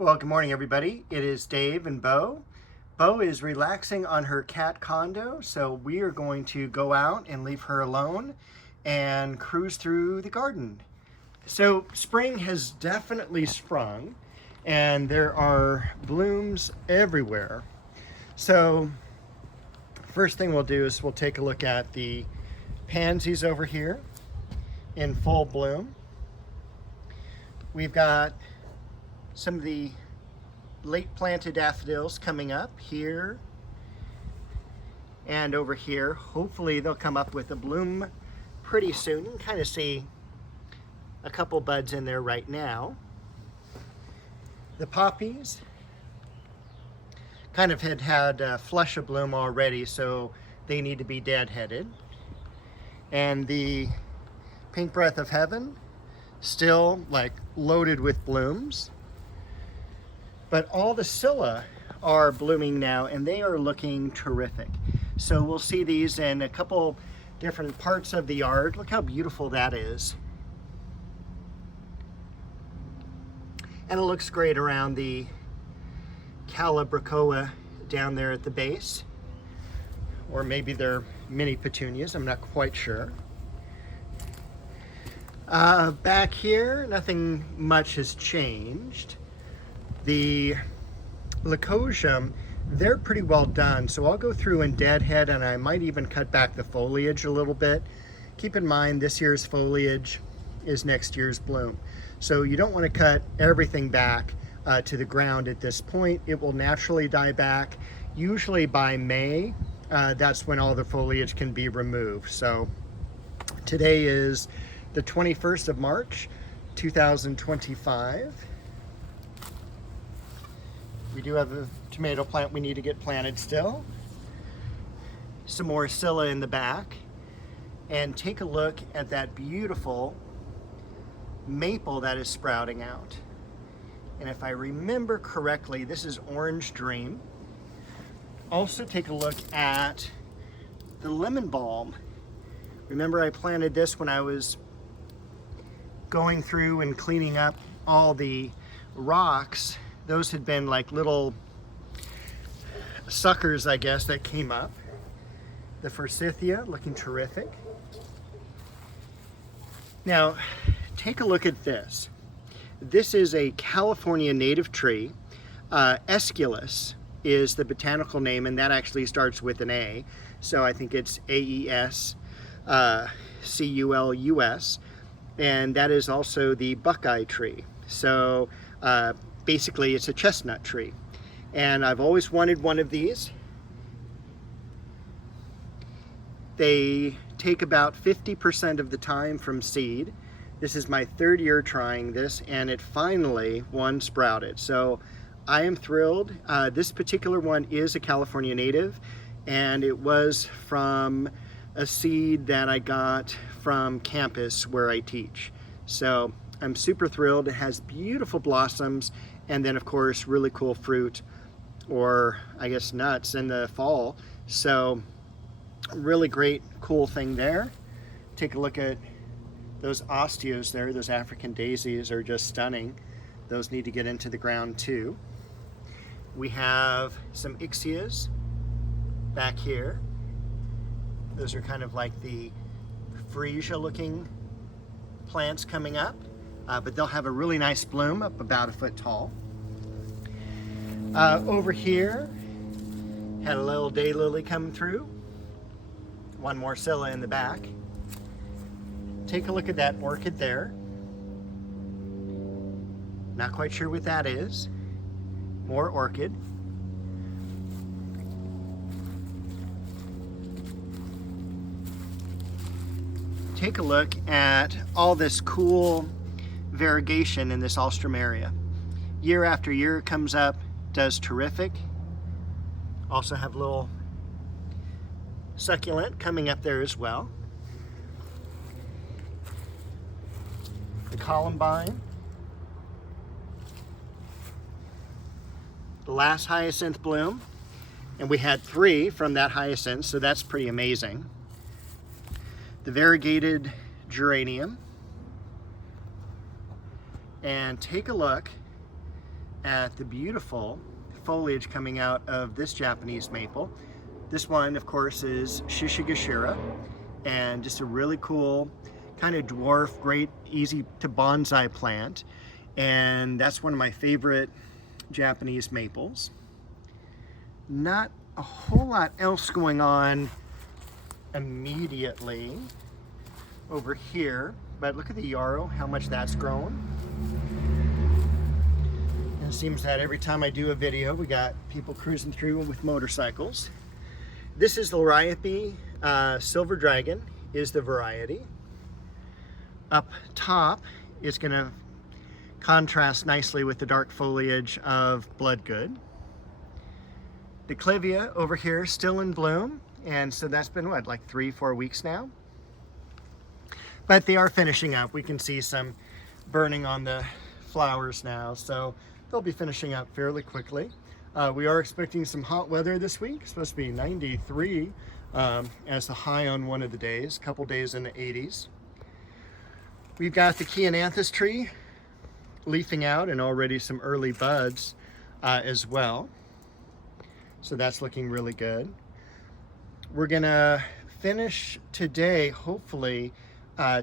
Well, good morning, everybody. It is Dave and Bo. Bo is relaxing on her cat condo, so we are going to go out and leave her alone and cruise through the garden. So spring has definitely sprung, and there are blooms everywhere. So first thing we'll do is we'll take a look at the pansies over here in full bloom. We've got some of the late planted daffodils coming up here and over here. Hopefully they'll come up with a bloom pretty soon. You can kind of see a couple buds in there right now. The poppies kind of had a flush of bloom already, so they need to be deadheaded. And the pink breath of heaven still like loaded with blooms. But all the Scilla are blooming now, and they are looking terrific. So we'll see these in a couple different parts of the yard. Look how beautiful that is. And it looks great around the Calibrachoa down there at the base. Or maybe they're mini petunias, I'm not quite sure. Back here, nothing much has changed. The Lycosium, they're pretty well done, so I'll go through and deadhead, and I might even cut back the foliage a little bit. Keep in mind this year's foliage is next year's bloom, so you don't want to cut everything back to the ground at this point. It will naturally die back. Usually by May, that's when all the foliage can be removed. So today is the 21st of March 2025. We do have a tomato plant we need to get planted still. Some more Scilla in the back. And take a look at that beautiful maple that is sprouting out. And if I remember correctly, this is Orange Dream. Also take a look at the lemon balm. Remember I planted this when I was going through and cleaning up all the rocks. Those had been like little suckers, I guess, that came up. The forsythia looking terrific. Now, take a look at this. This is a California native tree. Aesculus is the botanical name, and that actually starts with an A. So I think it's Aesculus, and that is also the Buckeye tree. So basically it's a chestnut tree, and I've always wanted one of these. They take about 50% of the time from seed. This is my third year trying this, and it finally one sprouted, so I am thrilled. This particular one is a California native, and it was from a seed that I got from campus where I teach. So I'm super thrilled. It has beautiful blossoms, and then of course really cool fruit, or I guess nuts, in the fall. So really great, cool thing there. Take a look at those osteos there. Those African daisies are just stunning. Those need to get into the ground too. We have some ixias back here. Those are kind of like the freesia looking plants coming up, but they'll have a really nice bloom up about a foot tall. Over here, had a little daylily coming through. One more Scilla in the back. Take a look at that orchid there. Not quite sure what that is. More orchid. Take a look at all this cool variegation in this alstroemeria. Year after year it comes up, does terrific. Also have a little succulent coming up there as well. The columbine. The last hyacinth bloom, and we had 3 from that hyacinth, so that's pretty amazing. The variegated geranium, and take a look at the beautiful foliage coming out of this Japanese maple. This one, of course, is Shishigashira, and just a really cool kind of dwarf, great, easy to bonsai plant. And that's one of my favorite Japanese maples. Not a whole lot else going on immediately over here, but look at the yarrow, how much that's grown. And it seems that every time I do a video, we got people cruising through with motorcycles. This is Liriope Silver Dragon is the variety. Up top, it's going to contrast nicely with the dark foliage of Bloodgood. The Clivia over here still in bloom, and so that's been what, like 3-4 weeks now? But they are finishing up. We can see some burning on the flowers now, so they'll be finishing up fairly quickly. We are expecting some hot weather this week. It's supposed to be 93 as the high on one of the days, a couple days in the 80s. We've got the Chiananthus tree leafing out and already some early buds as well. So that's looking really good. We're gonna finish today, hopefully,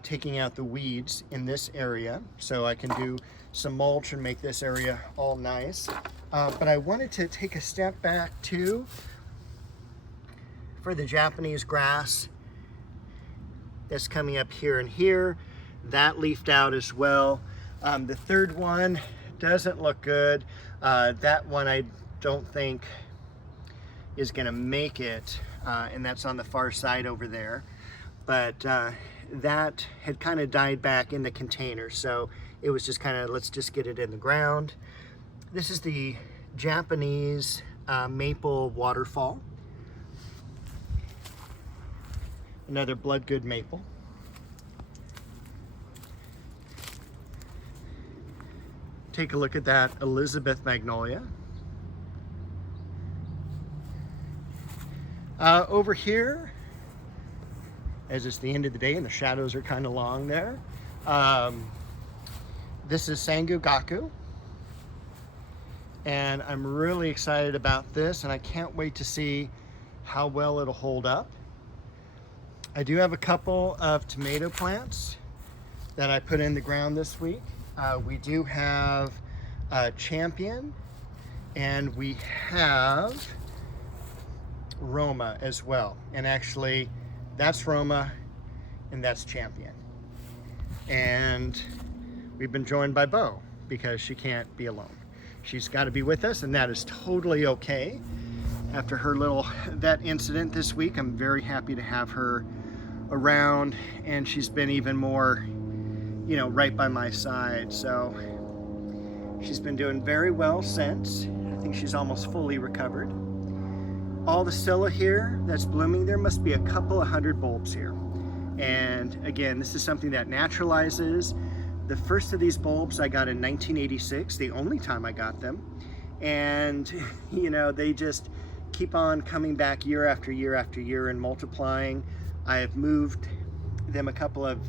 taking out the weeds in this area so I can do some mulch and make this area all nice. But I wanted to take a step back too for the Japanese grass that's coming up here and here. That leafed out as well. The third one doesn't look good. That one I don't think is gonna make it, and that's on the far side over there. But that had kind of died back in the container, so it was just kind of, let's just get it in the ground. This is the Japanese maple waterfall. Another Bloodgood maple. Take a look at that Elizabeth magnolia. Over here, as it's the end of the day and the shadows are kind of long there, this is Sangugaku, and I'm really excited about this, and I can't wait to see how well it'll hold up. I do have a couple of tomato plants that I put in the ground this week. We do have Champion, and we have Roma as well. And actually, that's Roma and that's Champion. And we've been joined by Bo because she can't be alone. She's got to be with us, and that is totally okay. After her little vet incident this week, I'm very happy to have her around, and she's been even more, you know, right by my side. So she's been doing very well since. I think she's almost fully recovered. All the Scilla here that's blooming, there must be a couple of hundred bulbs here. And again, this is something that naturalizes. The first of these bulbs I got in 1986, the only time I got them. And, you know, they just keep on coming back year after year after year and multiplying. I have moved them a couple of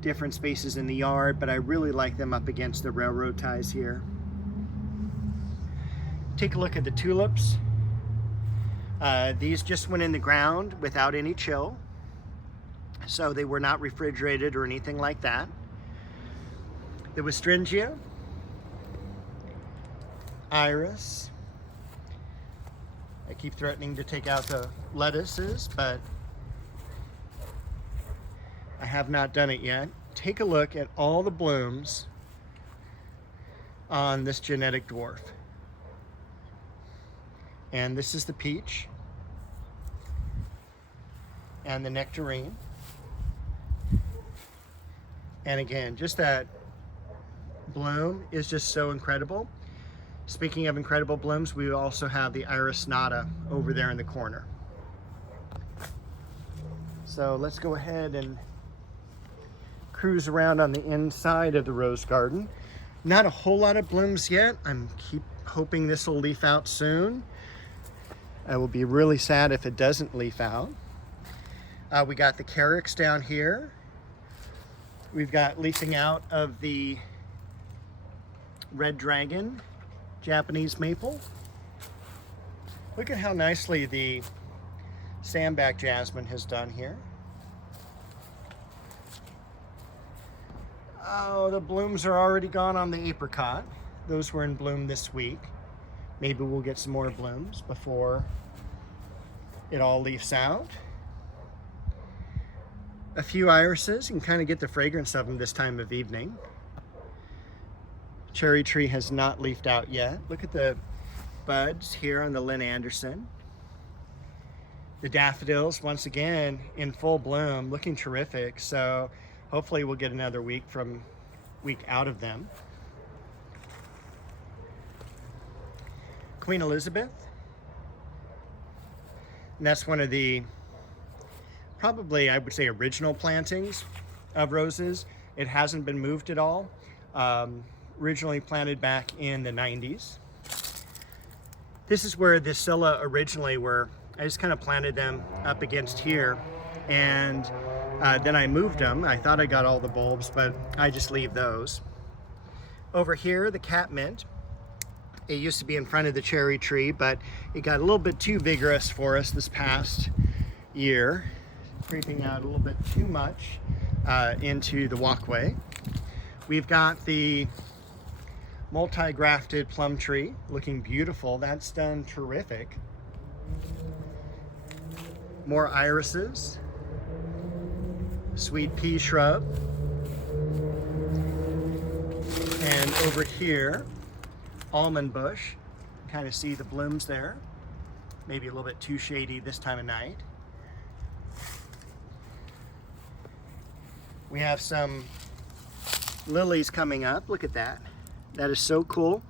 different spaces in the yard, but I really like them up against the railroad ties here. Take a look at the tulips. These just went in the ground without any chill, so they were not refrigerated or anything like that. The Westringia, Iris. I keep threatening to take out the lettuces, but I have not done it yet. Take a look at all the blooms on this genetic dwarf. And this is the peach and the nectarine. And again, just that bloom is just so incredible. Speaking of incredible blooms, we also have the Iris Nata over there in the corner. So let's go ahead and cruise around on the inside of the rose garden. Not a whole lot of blooms yet. I'm keep hoping this will leaf out soon. I will be really sad if it doesn't leaf out. We got the carex down here. We've got leafing out of the red dragon Japanese maple. Look at how nicely the sandback jasmine has done here. Oh, the blooms are already gone on the apricot. Those were in bloom this week. Maybe we'll get some more blooms before it all leaves out. A few irises, you can kind of get the fragrance of them this time of evening. Cherry tree has not leafed out yet. Look at the buds here on the Lynn Anderson. The daffodils, once again, in full bloom, looking terrific. So hopefully we'll get another week out of them. Queen Elizabeth. And that's one of the, probably I would say, original plantings of roses. It hasn't been moved at all. Originally planted back in the 90s. This is where the Scilla originally were. I just kind of planted them up against here, and then I moved them. I thought I got all the bulbs, but I just leave those. Over here, the catmint. It used to be in front of the cherry tree, but it got a little bit too vigorous for us this past year, creeping out a little bit too much into the walkway. We've got the multi-grafted plum tree, looking beautiful. That's done terrific. More irises, sweet pea shrub, and over here, almond bush. Kind of see the blooms there. Maybe a little bit too shady this time of night. We have some lilies coming up. Look at that. That is so cool.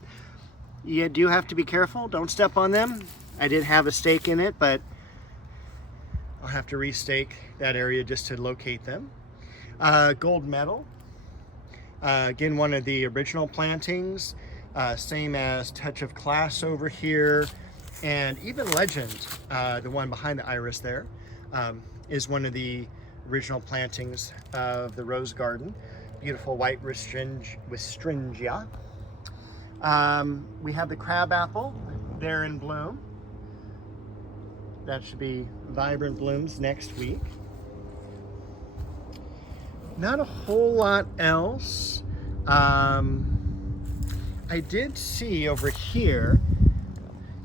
You do have to be careful. Don't step on them. I did have a stake in it, but I'll have to restake that area just to locate them. Gold medal. Again, one of the original plantings. Same as Touch of Class over here. And even Legend, the one behind the iris there, is one of the original plantings of the rose garden. Beautiful white Westringia. We have the crabapple there in bloom. That should be vibrant blooms next week. Not a whole lot else. I did see over here,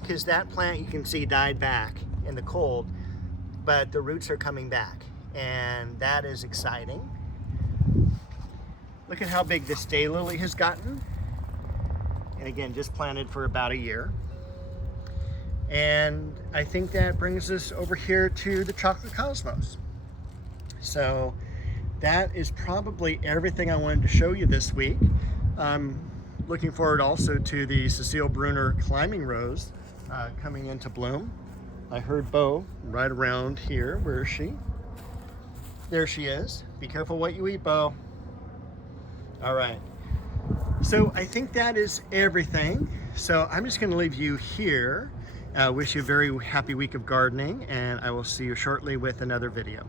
because that plant you can see died back in the cold, but the roots are coming back, and that is exciting. Look at how big this daylily has gotten. And again, just planted for about a year. And I think that brings us over here to the chocolate cosmos. So that is probably everything I wanted to show you this week. Looking forward also to the Cecile Brunner climbing rose coming into bloom. I heard Bo right around here. Where is she? There she is. Be careful what you eat, Bo. All right. So I think that is everything. So I'm just going to leave you here. Wish you a very happy week of gardening, and I will see you shortly with another video.